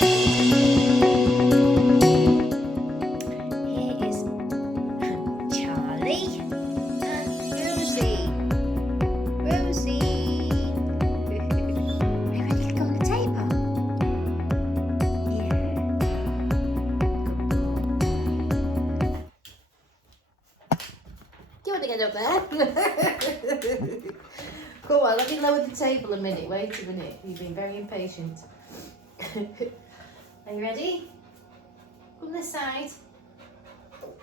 Here is Charlie and Rosie. Rosie. Are you ready to go on the table? Yeah. Do you want to get up there? Go on, let me lower the table a minute. Wait a minute. You've been very impatient. Are you ready? Come this side.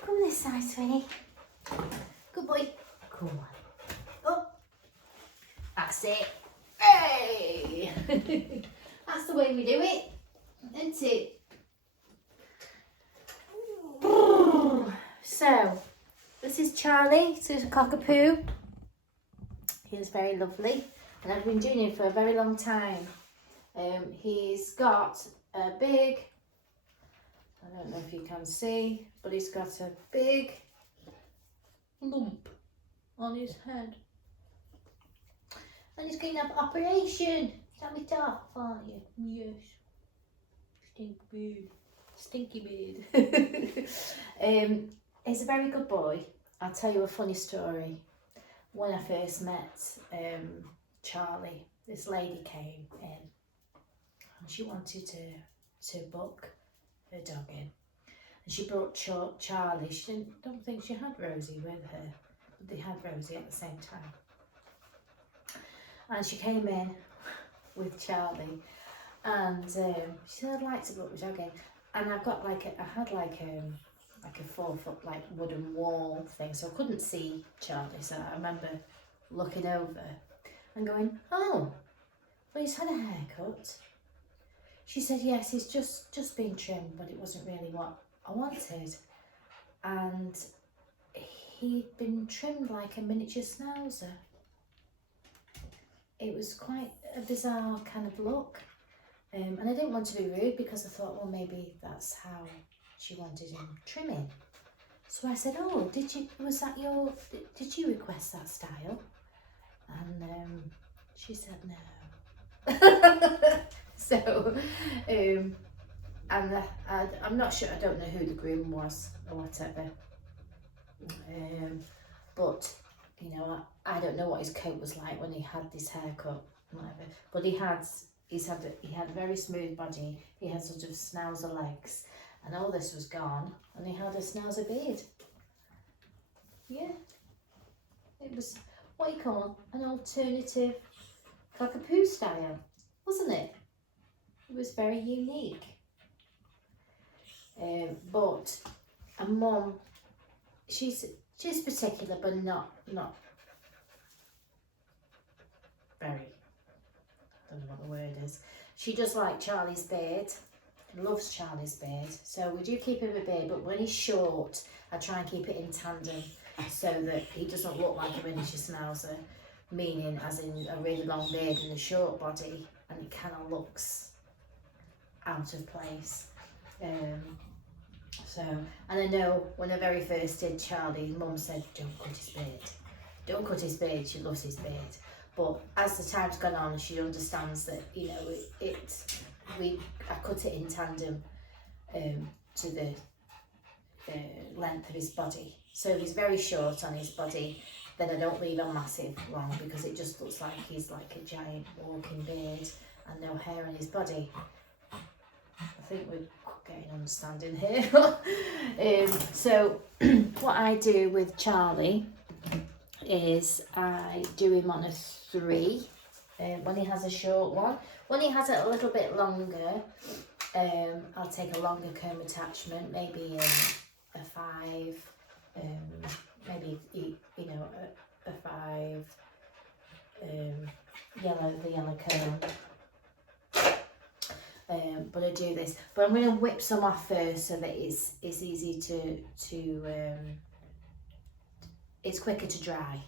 Come this side, sweetie. Good boy. Come on. Up. That's it. Hey! That's the way we do it, isn't it? So, this is Charlie. This is a cockapoo. He is very lovely, and I've been doing him for a very long time. He's got a big, I don't know if you can see, but he's got a big lump on his head. And he's going to have an operation. Tell me off, aren't you? Yes. Stinky bird. He's a very good boy. I'll tell you a funny story. When I first met Charlie, this lady came in and she wanted to book her dog in. And she brought Charlie. She don't think she had Rosie with her, but they had Rosie at the same time. And she came in with Charlie, and she said, "I'd like to book the dog in." And I've got I had a 4-foot wooden wall thing, so I couldn't see Charlie. So I remember looking over and going, "Oh, well, he's had a haircut." She said, "Yes, he's just been trimmed, but it wasn't really what I wanted." And he'd been trimmed like a miniature schnauzer. It was quite a bizarre kind of look, and I didn't want to be rude because I thought, well, maybe that's how she wanted him trimming. So I said, "Oh, did you request that style?" And she said no. So, and I'm not sure, I don't know who the groom was or whatever. But you know, I don't know what his coat was like when he had this haircut, whatever. But he had very smooth body. He had sort of schnauzer legs, and all this was gone, and he had a schnauzer beard. Yeah, it was what you call an alternative cockapoo style, wasn't it? It was very unique. But a mum, she's particular, but not very, I don't know what the word is. She does like Charlie's beard, loves Charlie's beard, so we do keep him a beard, but when he's short, I try and keep it in tandem so that he doesn't look like a miniature schnauzer, meaning as in a really long beard and a short body, and it kind of looks out of place. So, and I know when I very first did Charlie, Mum said, "Don't cut his beard. Don't cut his beard." She loves his beard. But as the time's gone on, she understands that, you know, I cut it in tandem to the length of his body. So if he's very short on his body, then I don't leave a massive long, because it just looks like he's like a giant walking beard and no hair on his body. I think we're getting understanding here. So what I do with Charlie is I do him on a 3 when he has a short one. When he has it a little bit longer, I'll take a longer comb attachment, maybe a 5, maybe, you know, a 5 the yellow comb. But I do this, but I'm going to whip some off first so that it's easy to it's quicker to dry.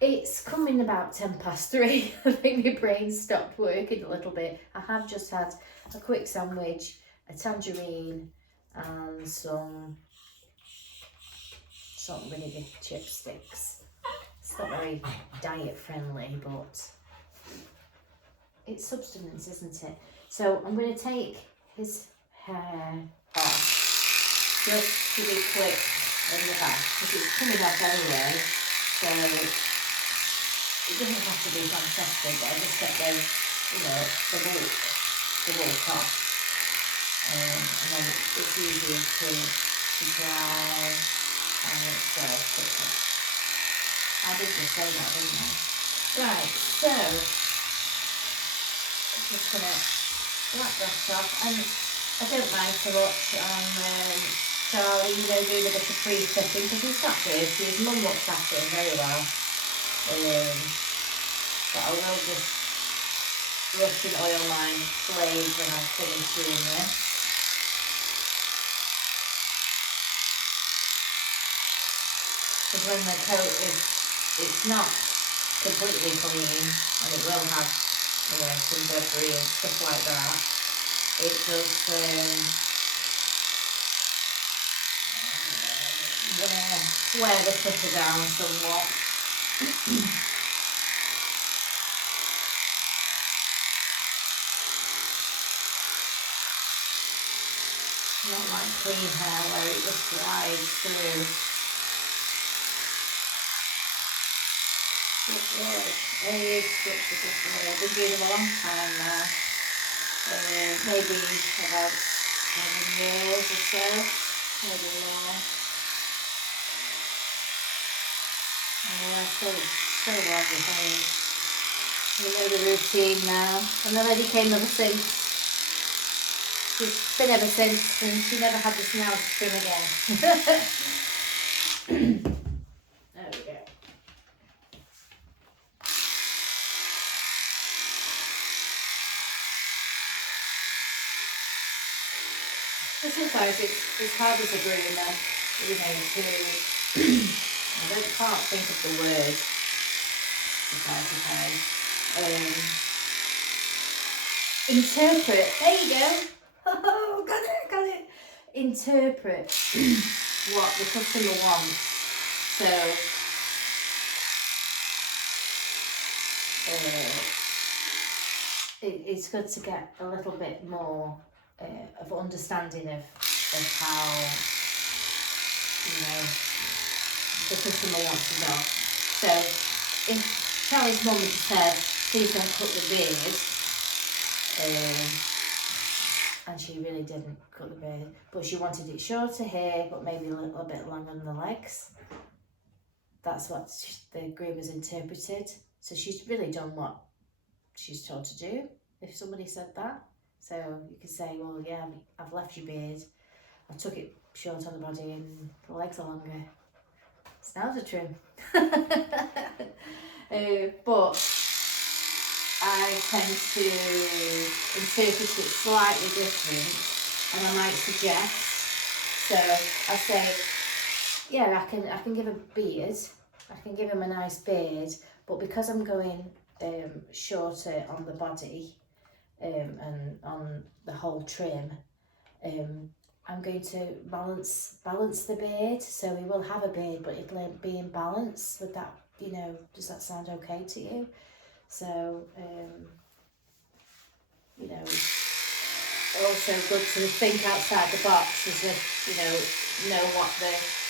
It's coming about 3:10. I think my brain stopped working a little bit. I have just had a quick sandwich, a tangerine, and some vinegar chipsticks. It's not very diet friendly, but it's substance, isn't it? So I'm going to take his hair off just to be clipped in the back because it's coming off anyway. So it doesn't have to be fantastic, but I just get the, you know, the bulk off. And then it's easier to dry and it's quicker. I did just say that, didn't I? Right, so I'm just gonna black that off, and I don't mind so much on Charlie, you know, doing a bit of pre-fitting because he's not dirty. His mum looks after him very well. But I will just brush and oil my blade when I'm finished doing this. Because when the coat it's not completely clean and it will have, you know, some debris and stuff like that, it does wear the footer down somewhat. Not like clean hair where it just glides through. I've been doing them a long time now. Maybe about 7 years or so, maybe more. So lovely honey. You know the routine now, and the lady came ever since. She's been ever since, and she never had this nail to trim again. There we go. But sometimes it's hard as a groomer, you know, to I can't think of the word. Interpret. There you go. Oh, got it. Interpret what the customer wants. So it's good to get a little bit more of understanding of how, you know, the customer wants to know. So if Charlie's mum had said, please don't cut the beard, and she really didn't cut the beard, but she wanted it shorter here, but maybe a little bit longer on the legs. That's what the groomer's interpreted. So she's really done what she's told to do, if somebody said that. So you could say, well, yeah, I've left your beard, I took it short on the body and the legs are longer. It's now the trim. But I tend to interpret it slightly different, and I might suggest. So I say, yeah, I can give a beard, I can give him a nice beard, but because I'm going shorter on the body and on the whole trim, I'm going to balance the beard, so he will have a beard, but it'll be in balance. Would that, you know, does that sound okay to you? So, you know, also good to think outside the box, as if, you know what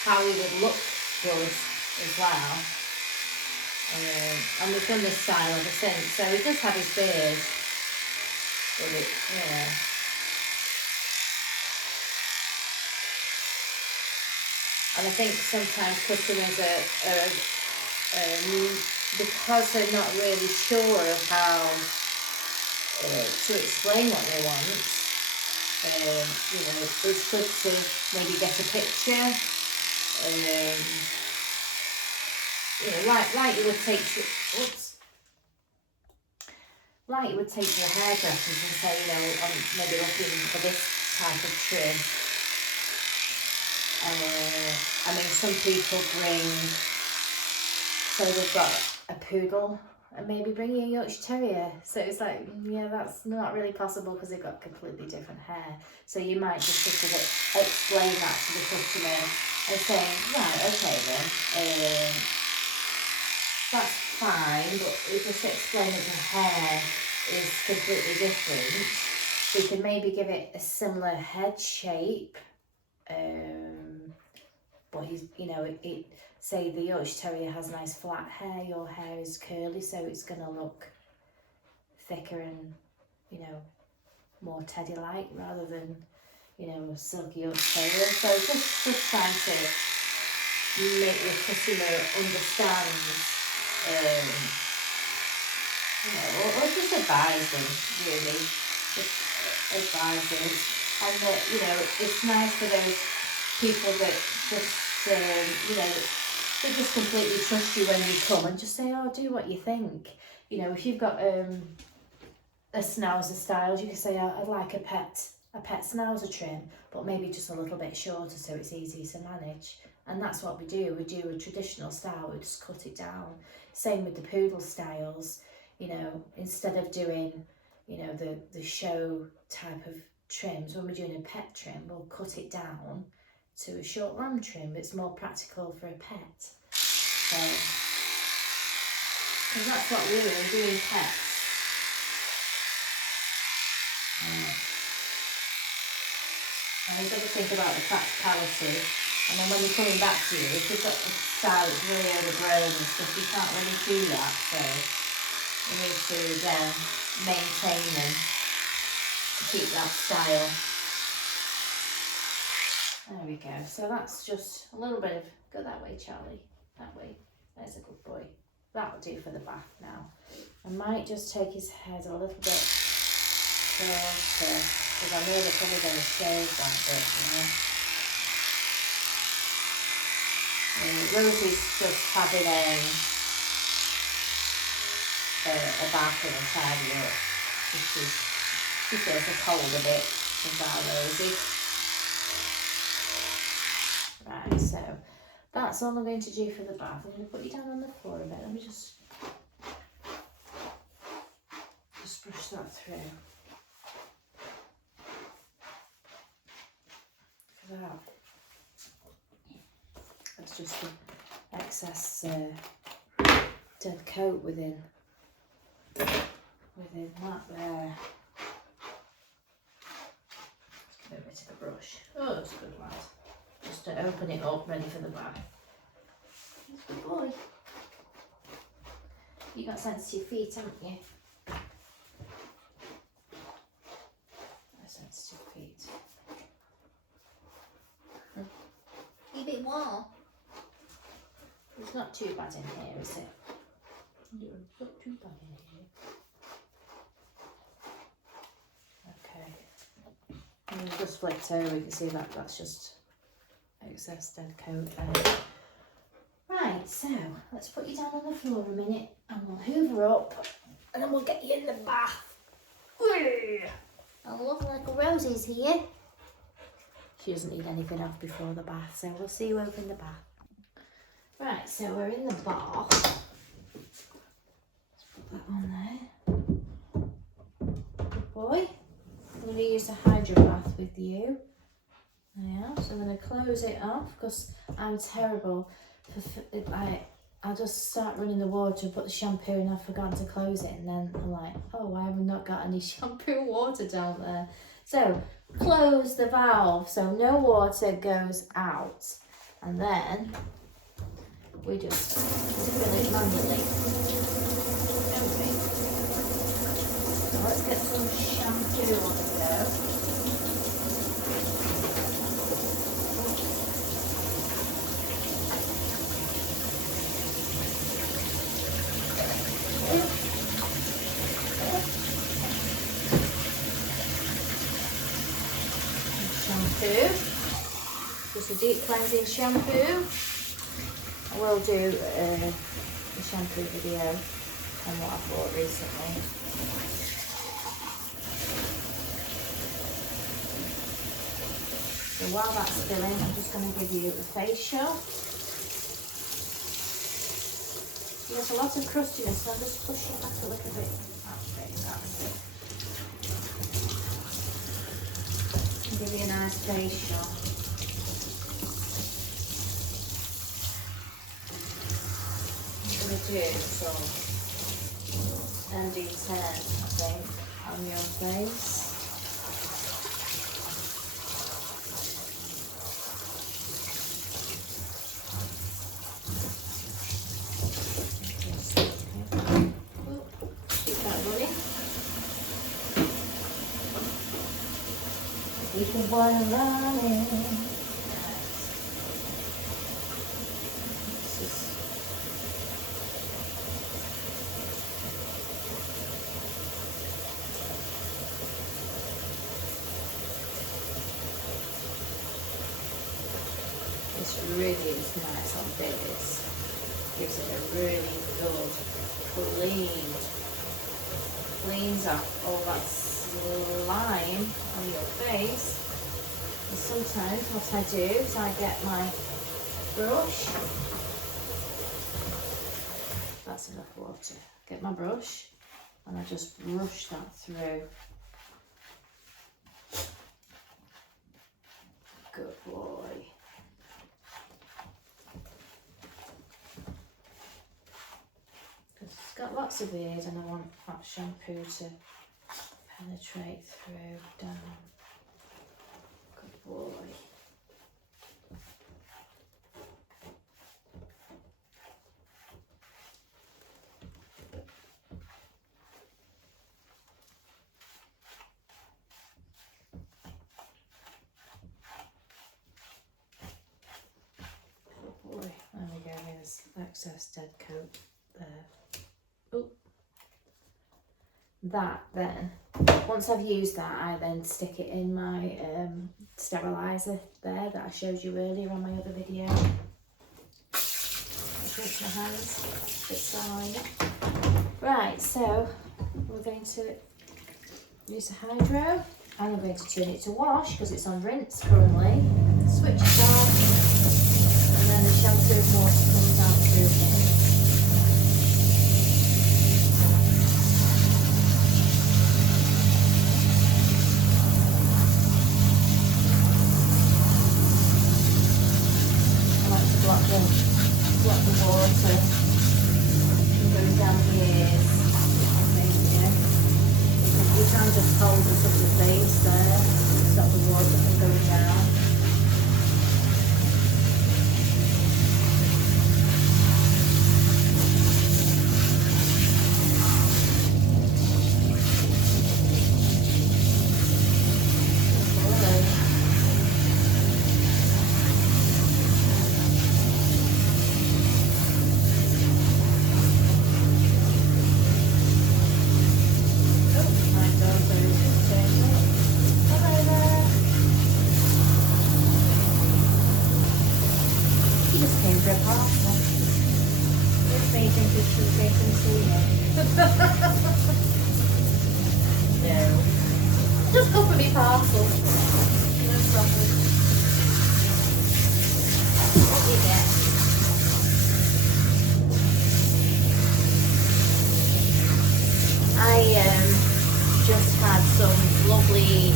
how he would look good as well. And we've done this style ever since, so he does have his beard, but it, yeah. And I think sometimes customers are because they're not really sure of how to explain what they want, you know, it's good to maybe get a picture, you know, like you would take to, like you would take to the hairdressers and say, you know, I'm maybe looking for this type of trim. I mean, some people bring, so they've got a poodle and maybe bring you a Yorkshire Terrier. So it's like, yeah, that's not really possible because they've got completely different hair. So you might just sort of explain that to the customer and say, right, okay then, that's fine, but you just explain that the hair is completely different. We can maybe give it a similar head shape, but say the Yorkshire Terrier has nice flat hair, your hair is curly, so it's going to look thicker and, more teddy-like rather than, silky Yorkshire Terrier. So just trying to make the customer understand, or just advise them, really. Just advise them. And that, it's nice for those people that just, they just completely trust you when you come and just say, oh, do what you think. If you've got a schnauzer style, you can say, oh, I'd like a pet schnauzer trim, but maybe just a little bit shorter so it's easy to manage. And that's what we do. We do a traditional style, we just cut it down. Same with the poodle styles. Instead of doing, the show type of trims, when we're doing a pet trim, we'll cut it down to a short lamb trim. It's more practical for a pet. So, because that's what we're doing pets. And you've got to think about the practicality. And then when you're coming back to you, if you've got a style that's really overgrown and stuff, you can't really do that. So you need to then maintain them to keep that style. There we go. So that's just a little bit of, go that way, Charlie, that way. There's a good boy. That'll do for the bath now. I might just take his head a little bit shorter, because I know they're probably going to shave that bit, Rosie's just having a bath and a tidy up. She feels the cold a bit with our Rosie. Right, so that's all I'm going to do for the bath. I'm going to put you down on the floor a bit. Let me just brush that through. Look at that. That's just the excess dead coat within that there. Let's give it a bit of a brush. Oh, that's a good lad. Just to open it up, ready for the bath. Good boy. You got sensitive feet, haven't you? Sensitive feet. A bit warm. It's not too bad in here, is it? It's not too bad in here. Okay. And just flipped over, you can see that that's just excess dead coat there. Right, so let's put you down on the floor a minute and we'll hoover up and then we'll get you in the bath. Our lovely little Rosie's here. She doesn't need anything off before the bath, so we'll see you over in the bath. Right, so we're in the bath. Let's put that on there. Good boy. I'm going to use a hydro bath with you. Yeah, so I'm going to close it off because I'm terrible. I'll just start running the water and put the shampoo and I've forgotten to close it, and then I'm like, oh, I have not got any shampoo water down there. So close the valve so no water goes out, and then we just fill it manually. Okay. So let's get some shampoo on the go. Just a deep cleansing shampoo. I will do a shampoo video on what I bought recently. So while that's filling, I'm just going to give you a facial. There's a lot of crustiness, so I'm just pushing it back a little bit. That's it. Give you a nice facial. I'm going to do some MD10, I think. on your face. Keep that running. Keep the water running. This really is nice on babies. Gives it a really good cleans off all that slime on your face. And sometimes what I do is I get my brush. That's enough water. Get my brush and I just brush that through. Good boy. It's got lots of beard and I want that shampoo to penetrate through down. Good boy. Good boy. There we go, there's excess dead coat there. Oh. That then, once I've used that, I then stick it in my steriliser there that I showed you earlier on my other video. Rinse my hands, bit slimy. Right, so we're going to use a hydro and I'm going to turn it to wash because it's on rinse currently. Switch it on and then the shampoo and water comes out through here. Block the water from going down the ears. You can just hold it up the face there, stop the water from going down. No. Just go for me parcel. No problem. What do you get? I just had some lovely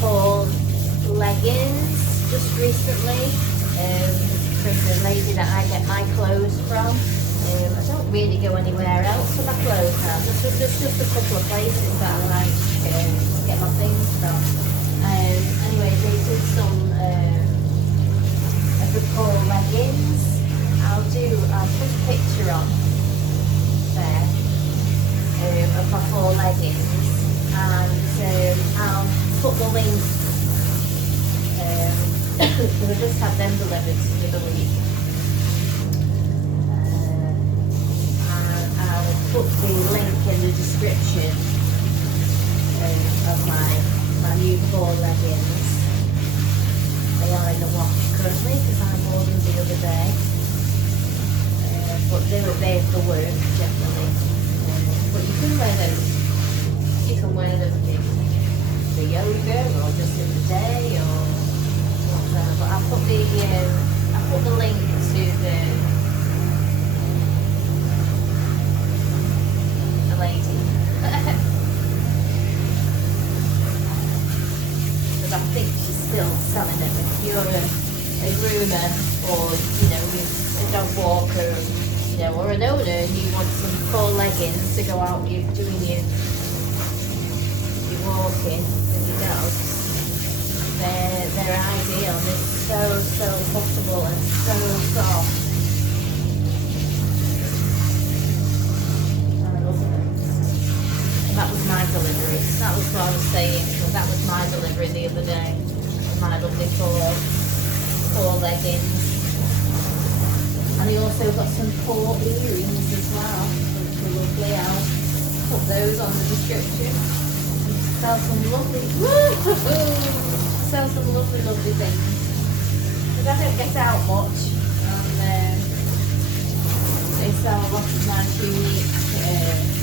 fall leggings just recently from the lady that I get my clothes from. I don't really go anywhere else for my clothes now. There's just a couple of places that I like to get my things from. Anyway, they did some of the fall leggings. I'll put a picture on there of my fall leggings, and I'll put the link. Because I just had them delivered the other week. Put the link in the description of my new fall leggings. They are in the wash currently because I wore them the other day. But they were there for work generally. But you can wear those. You can wear them for yoga or just in the day or whatever. But I'll put the link to the lady. Because I think she's still selling it. If you're a groomer or a dog walker, or an owner and you want some fall leggings to go out doing your That was my delivery. That was what I was saying. So that was my delivery the other day. My lovely four leggings. And he also got some four earrings as well, which were lovely. I'll put those on the description. Sell some lovely, sell some lovely things. Because I don't get out much, and they sell a lot of nice unique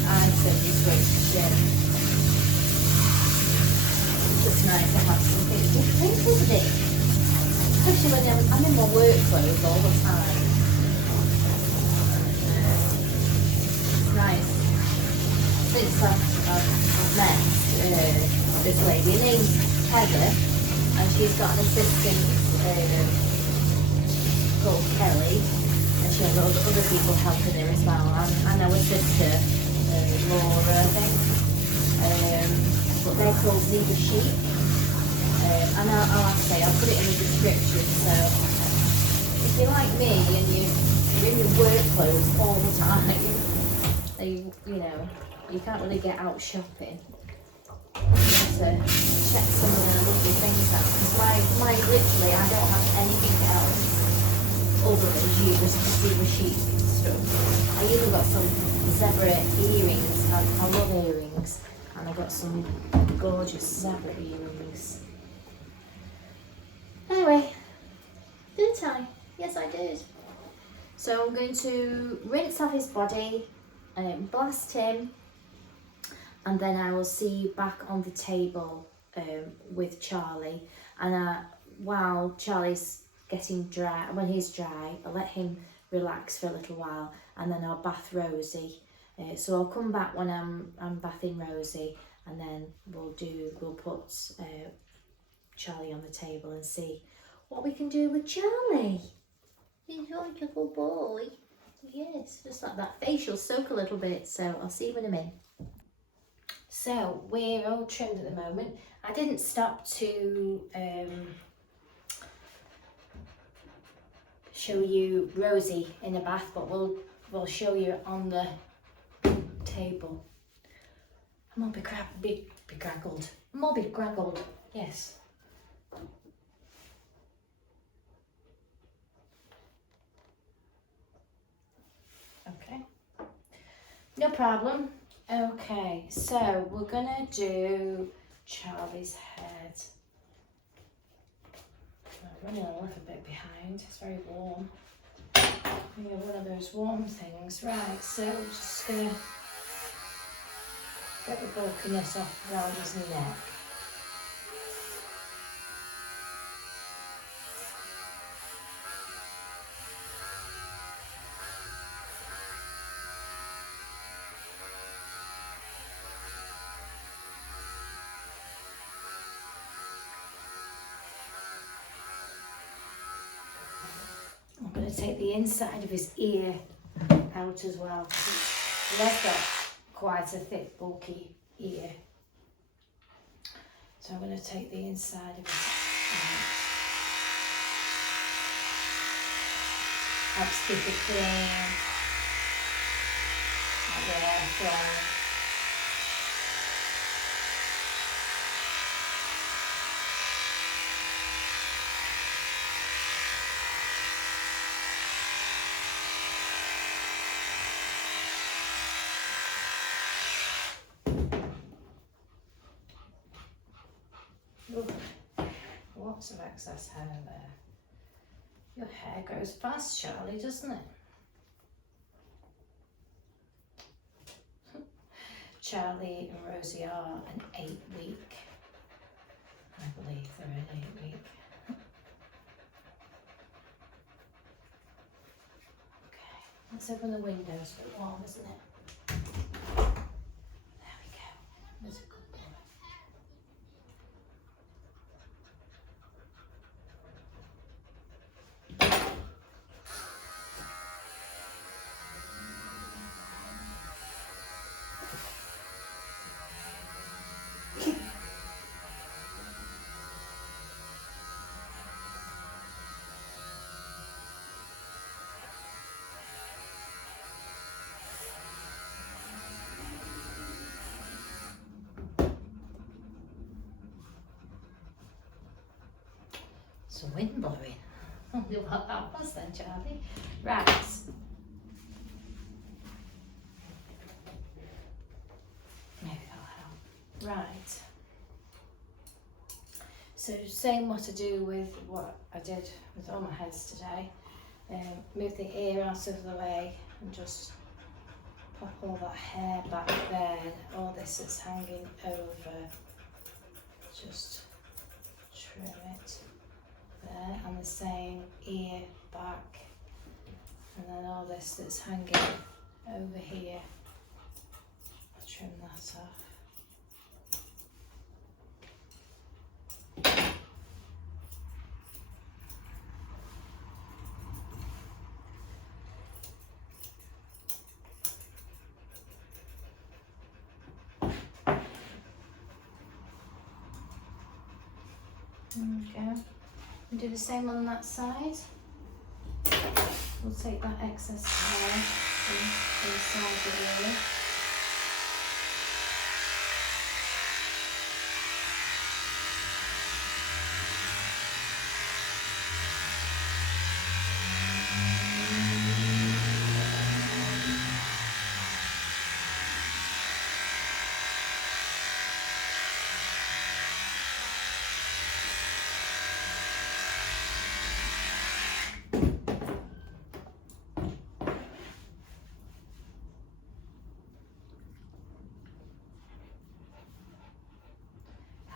items, which it's nice to have something different, isn't it? Especially when I'm in my work clothes all the time. It's nice. Since I've met this lady, her name's Heather, and she's got an assistant called Kelly, and she has other people helping her as well. And our sister, Laura, I think, but they're called Zebra Sheep. And I'll say, I'll put it in the description. So if you're like me and you're in your work clothes all the time, you know, you can't really get out shopping. You have to check some of the lovely things out, because my literally I don't have anything else other than zebra sheep stuff. I even got some zebra earrings. I love earrings, and I got some gorgeous zebra earrings. Anyway, didn't I? Yes, I did. So I'm going to rinse off his body and blast him, and then I will see you back on the table with Charlie. And while Charlie's getting dry, when he's dry, I'll let him relax for a little while, and then I'll bath Rosie. So I'll come back when I'm bathing Rosie, and then we'll put Charlie on the table and see what we can do with Charlie. He's your little boy. Yes, just like that face, you'll soak a little bit, so I'll see you when I'm in. So we're all trimmed at the moment. I didn't stop to show you Rosie in a bath, but we'll show you on the table. I'm all begraggled. I'm all begraggled, yes. Okay, no problem. Okay, so we're gonna do Charlie's head. I'm running a little bit behind, it's very warm. You know, one of those warm things. Right, so we're just gonna get the bulkiness off around his neck. I'm going to take the inside of his ear out as well. He has got quite a thick, bulky ear. So I'm going to take the inside of his ear. Helps keep it clean. Lots of excess hair there. Your hair grows fast, Charlie, doesn't it? Charlie and Rosie are an 8-week. I believe they're an 8-week. Okay, let's open the windows. It's a bit warm, isn't it? There we go. There's a good one. Some wind blowing. I wonder what that was then, Charlie. Right. Maybe that'll help. Right. So same what I do with what I did with all my heads today. Move the ear out of the way and just pop all that hair back there, and all this that's hanging over, just trim it there, and the same ear back, and then all this that's hanging over here, I'll trim that off. There we go. And do the same on that side. We'll take that excess hair inside the ear.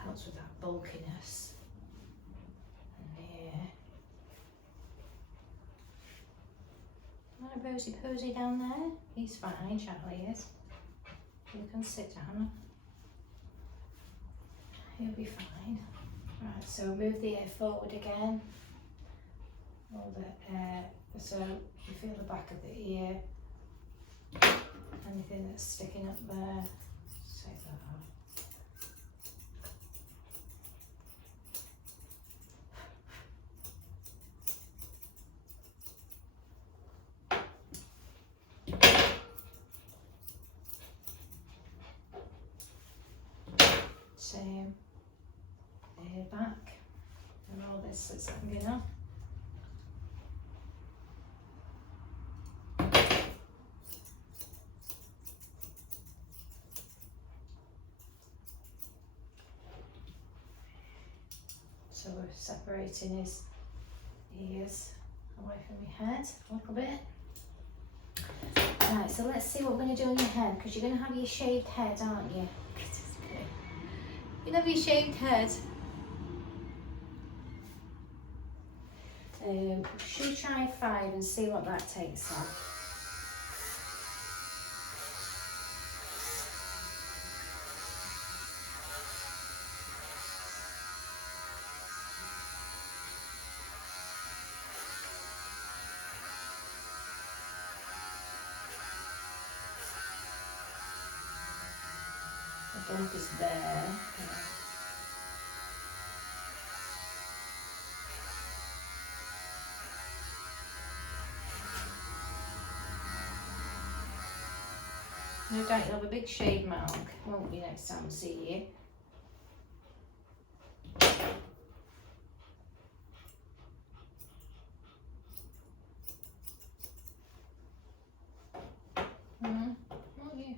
Helps with that bulkiness. And here. Right, Rosie Posy down there. He's fine, Charlie is. You can sit down. He'll be fine. Right, so move the ear forward again. All the air. So you feel the back of the ear. Anything that's sticking up there, just take that off. Same ear back, and all this that's hanging off. So we're separating his ears away from your head a little bit. Right, so let's see what we're going to do on your head, because you're going to have your shaved head, aren't you? You're going to have your shaved head. Should we try 5 and see what that takes on? The bump is there. No doubt you'll have a big shade mark, won't you, next time we see you? Won't you?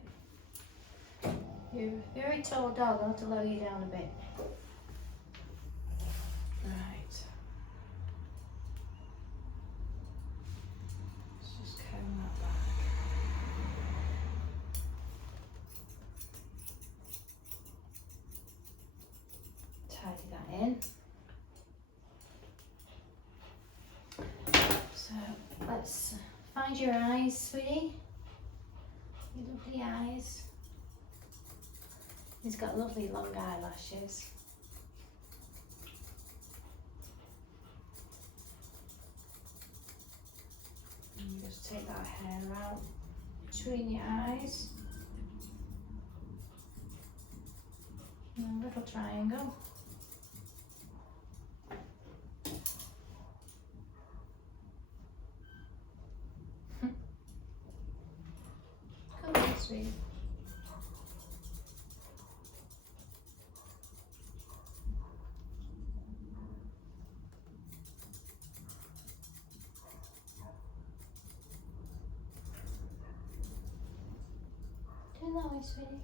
You're a very tall dog, I'll have to lower you down a bit. Right. Let's just comb that back. Tidy that in. So let's find your eyes, sweetie. Your lovely eyes. He's got lovely long eyelashes. And you just take that hair out between your eyes. And a little triangle. Come on, sweetie. in that way, sweetie.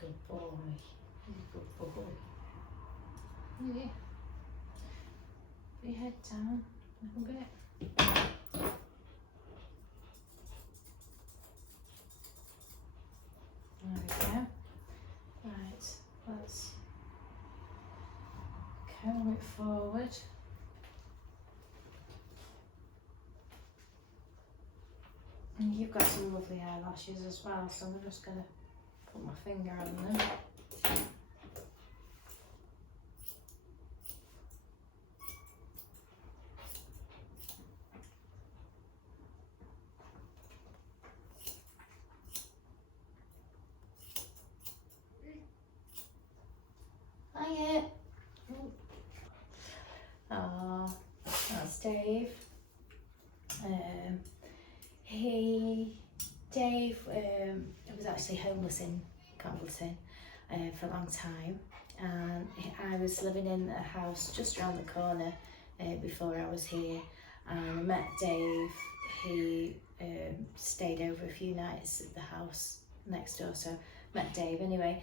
Good boy. Good boy. Yeah. Put your head down a little bit. There we go. Right, let's comb it forward. And you've got some lovely eyelashes as well, so I'm just going to put my finger on them. Hiya. Oh, that's Dave. Dave was actually homeless in Congleton for a long time, and I was living in a house just around the corner before I was here, and I met Dave. He stayed over a few nights at the house next door, so met Dave anyway.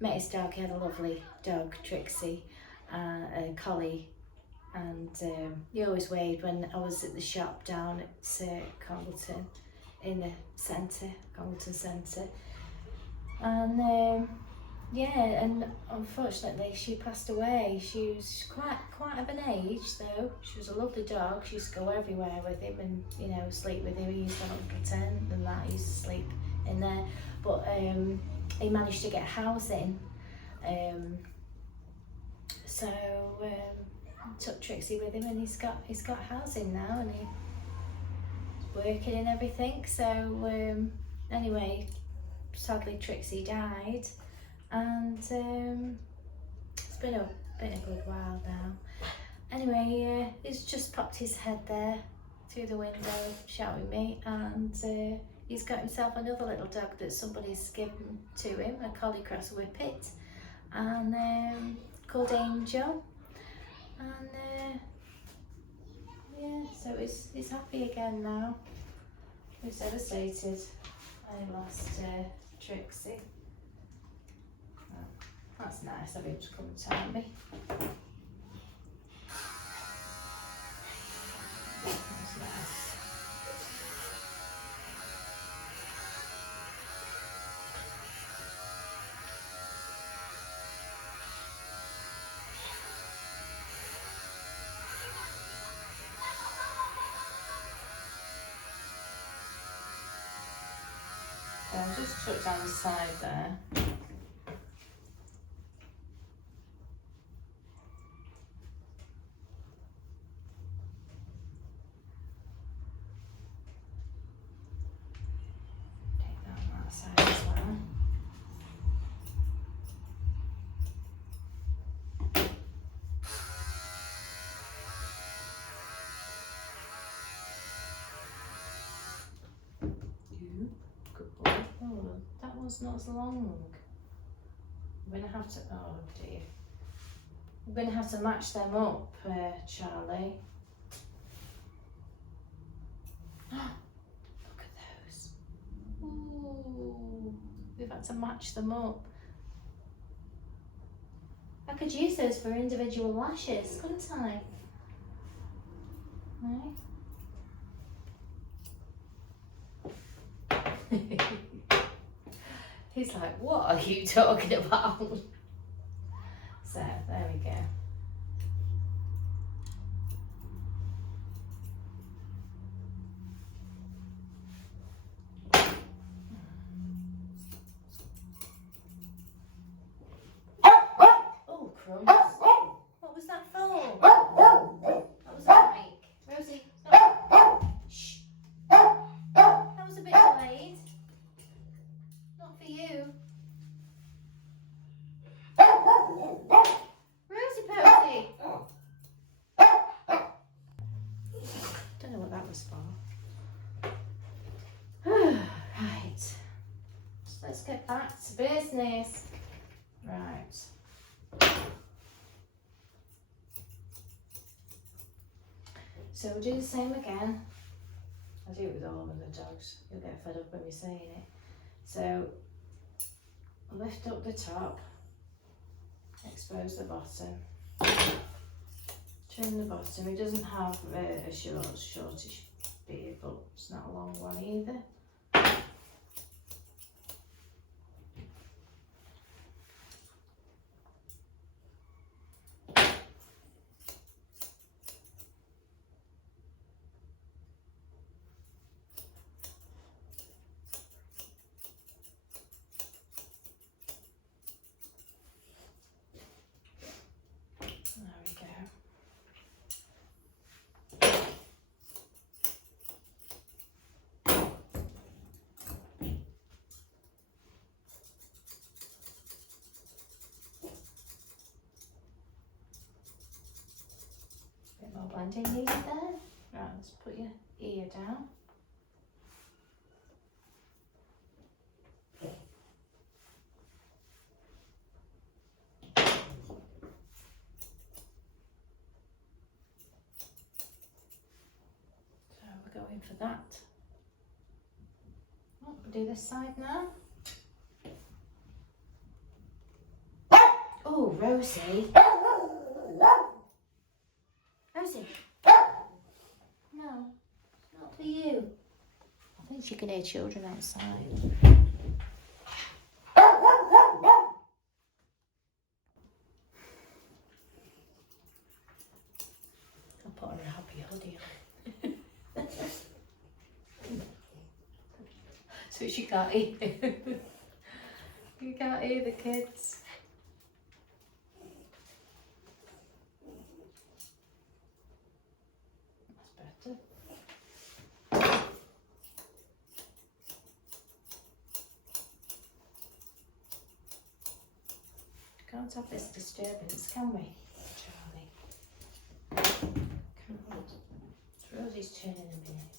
Met his dog. He had a lovely dog, Trixie, a collie, and he always waved when I was at the shop down at Congleton in the centre, Congleton Centre. And yeah, and unfortunately she passed away. She was quite of an age though. She was a lovely dog. She used to go everywhere with him and, you know, sleep with him. He used to have a little tent and that. He used to sleep in there. But he managed to get housing. So took Trixie with him, and he's got housing now, and he's working and everything. So anyway, sadly Trixie died, and it's been a good while now. Anyway, he's just popped his head there through the window shouting me, and he's got himself another little dog that somebody's given to him, a collie cross whippet, and called Angel. And yeah, so he's happy again now. He was devastated when he lost Trixie. Well, that's nice of him to come and tell me. That's nice. So I'll just touch down the side there. Take down that side as well. Good boy. Oh, that one's not as long. We're gonna have to. Oh dear. We're gonna have to match them up, Charlie. Look at those. Ooh, we've had to match them up. I could use those for individual lashes, couldn't I? Right. He's like, what are you talking about? So, there we go. Oh, crumbs. What was that for? That was a break. Rosie, stop. Shh. That was a bit delayed. Not for you. Rosie Posey. Don't know what that was for. Right. So let's get back to business. Right. So we'll do the same again. I do it with all of the dogs. You'll get fed up when you're saying it. So lift up the top, expose the bottom, trim the bottom. It doesn't have a shortish beard, but it's not a long one either. More blending needed there. Right, let's put your ear down. So we're going for that. Oh, we'll do this side now. Oh, Rosie. Rosie. No, it's not for you. I think she can hear children outside. I'll put on a happy hoodie on. So she can't hear. You can't hear the kids. Can't have this disturbance, can we, Charlie? Can't. Rosie's turn in a minute.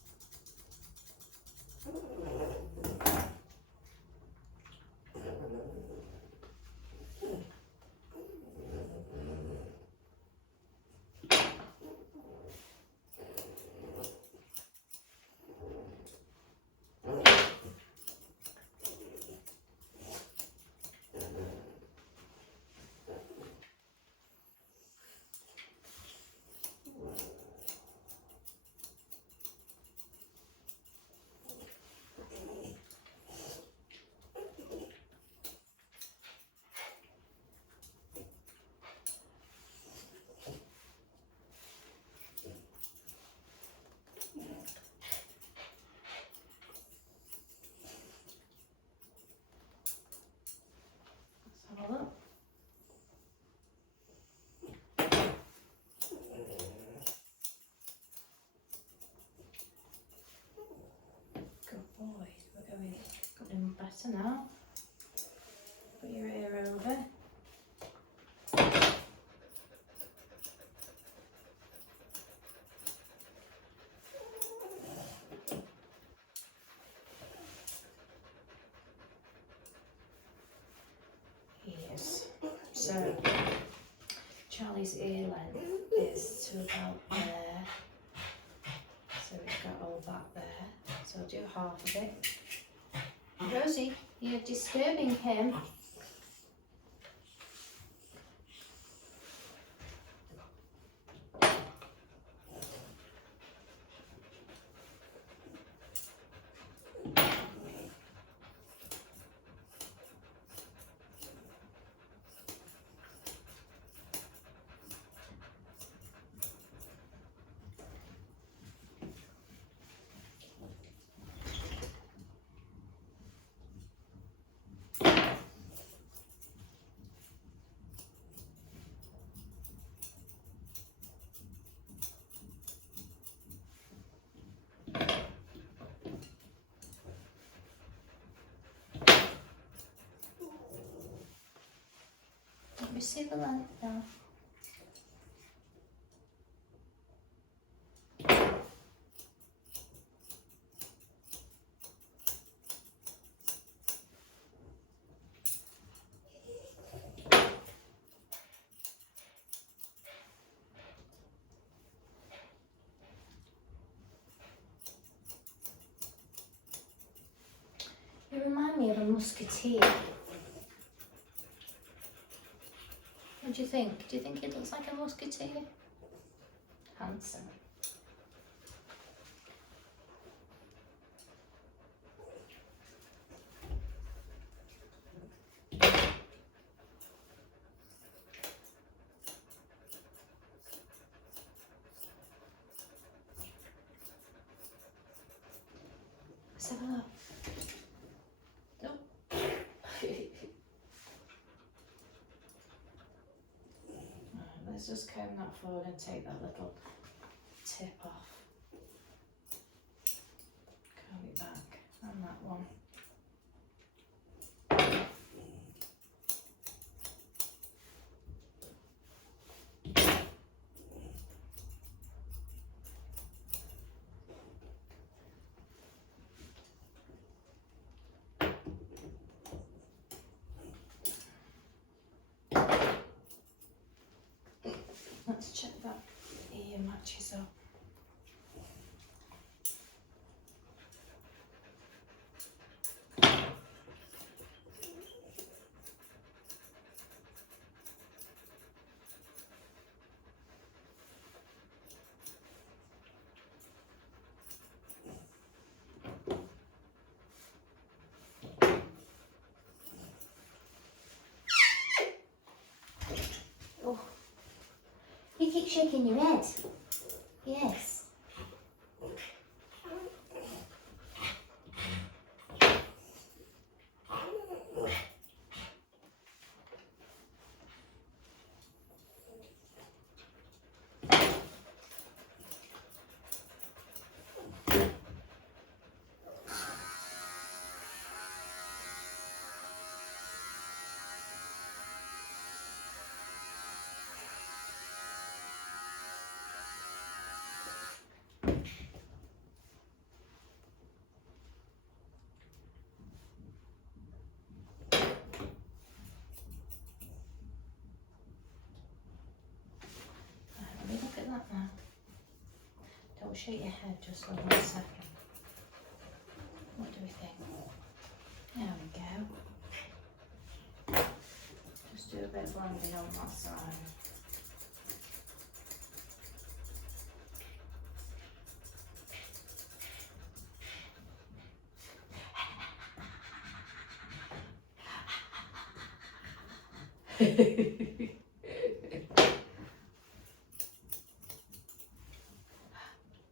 Have a look. Good boy. We're going better now. Put your ear over. Yes. So Charlie's ear length is to about there. So we've got all that there. So I'll do half of it. Rosie, you're disturbing him. Let me see the length now. musketeer. What do you think? Do you think it looks like a musketeer? Handsome. Let's have a look. Oh. Let's just comb that forward and take that little tip off. Comb it back on that one. Let's check that ear matches up. Oh, you keep shaking your head. Yes. Look at that now. Don't shake your head just for 1 second. What do we think? There we go. Just do a bit of blending on that side.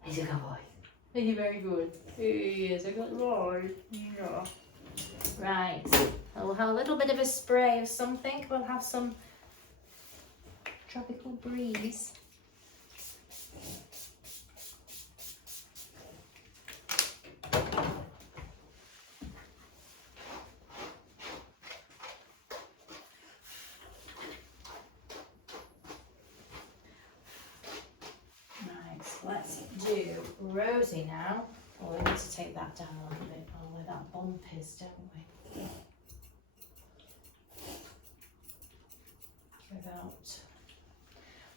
He's a good boy. He's very good. He is a good boy. Yeah. Right. We'll have a little bit of a spray of something. We'll have some tropical breeze. Let's do Rosie now. Oh, we need to take that down a little bit more where that bump is, don't we?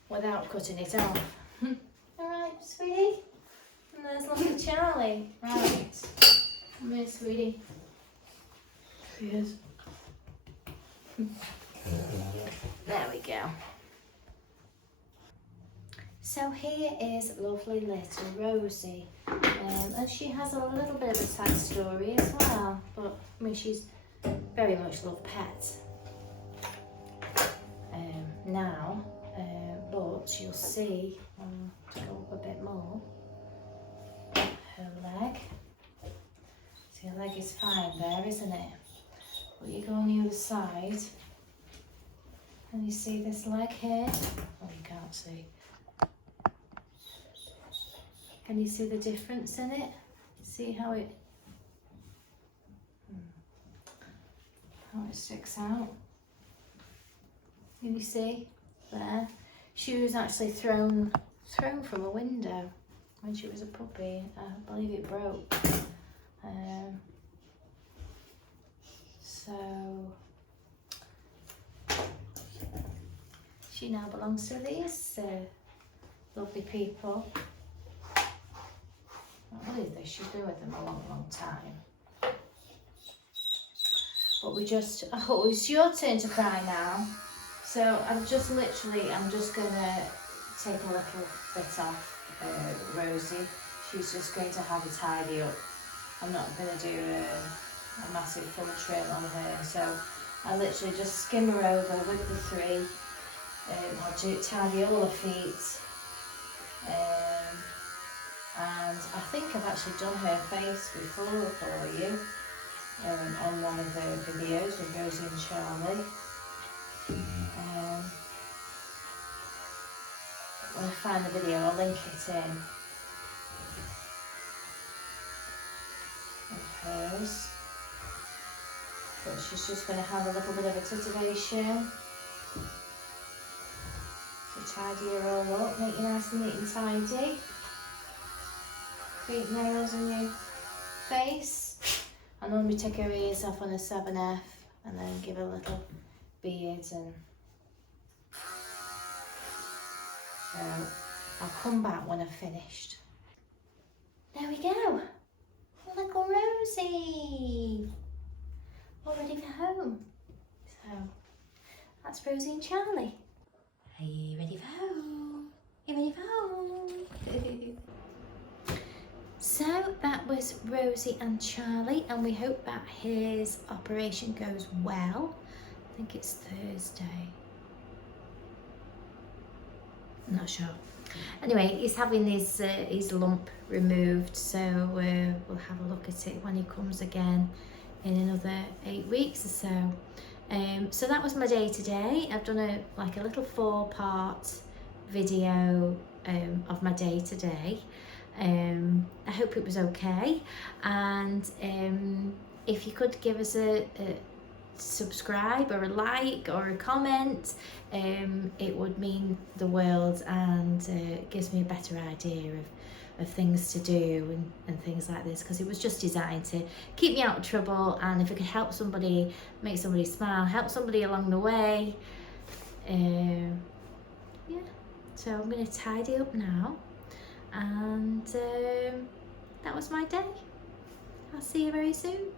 Without cutting it off. Alright, sweetie. And there's little Charlie. Right. Come here, sweetie. He is. There we go. So here is lovely little Rosie, and she has a little bit of a sad story as well, but I mean she's very much loved pet now, but you'll see, to go up a bit more, her leg, so her leg is fine there, isn't it? But you go on the other side, and you see this leg here, oh you can't see. Can you see the difference in it? See how it sticks out? Can you see there? She was actually thrown from a window when she was a puppy. I believe it broke. So she now belongs to these lovely people. I believe this, she's been with them a long, long time. But oh, it's your turn to cry now. So I'm just gonna take a little bit off Rosie. She's just going to have a tidy up. I'm not gonna do a massive full trim on her, so I literally just skim her over with the three. I'll tidy all her feet. And I think I've actually done her face before for you on one of the videos with Rosie and Charlie. When I find the video, I'll link it in of hers. But she's just going to have a little bit of a titillation to tidy her all up, make you nice and neat and tidy. Feet, nails in your face. I normally take her ears off on a 7F and then give her a little beards, and so I'll come back when I've finished. There we go. Little Rosie. All ready for home. So that's Rosie and Charlie. Are you ready for home? Are you ready for home? So that was Rosie and Charlie, and we hope that his operation goes well. I think it's Thursday. I'm not sure. Anyway, he's having his lump removed, so we'll have a look at it when he comes again in another 8 weeks or so. So that was my day today. I've done a little 4-part video of my day today. I hope it was okay, and if you could give us a subscribe or a like or a comment, it would mean the world, and it gives me a better idea of things to do and things like this, because it was just designed to keep me out of trouble, and if it could help somebody, make somebody smile, help somebody along the way. Yeah, so I'm going to tidy up now, and that was my day. I'll see you very soon.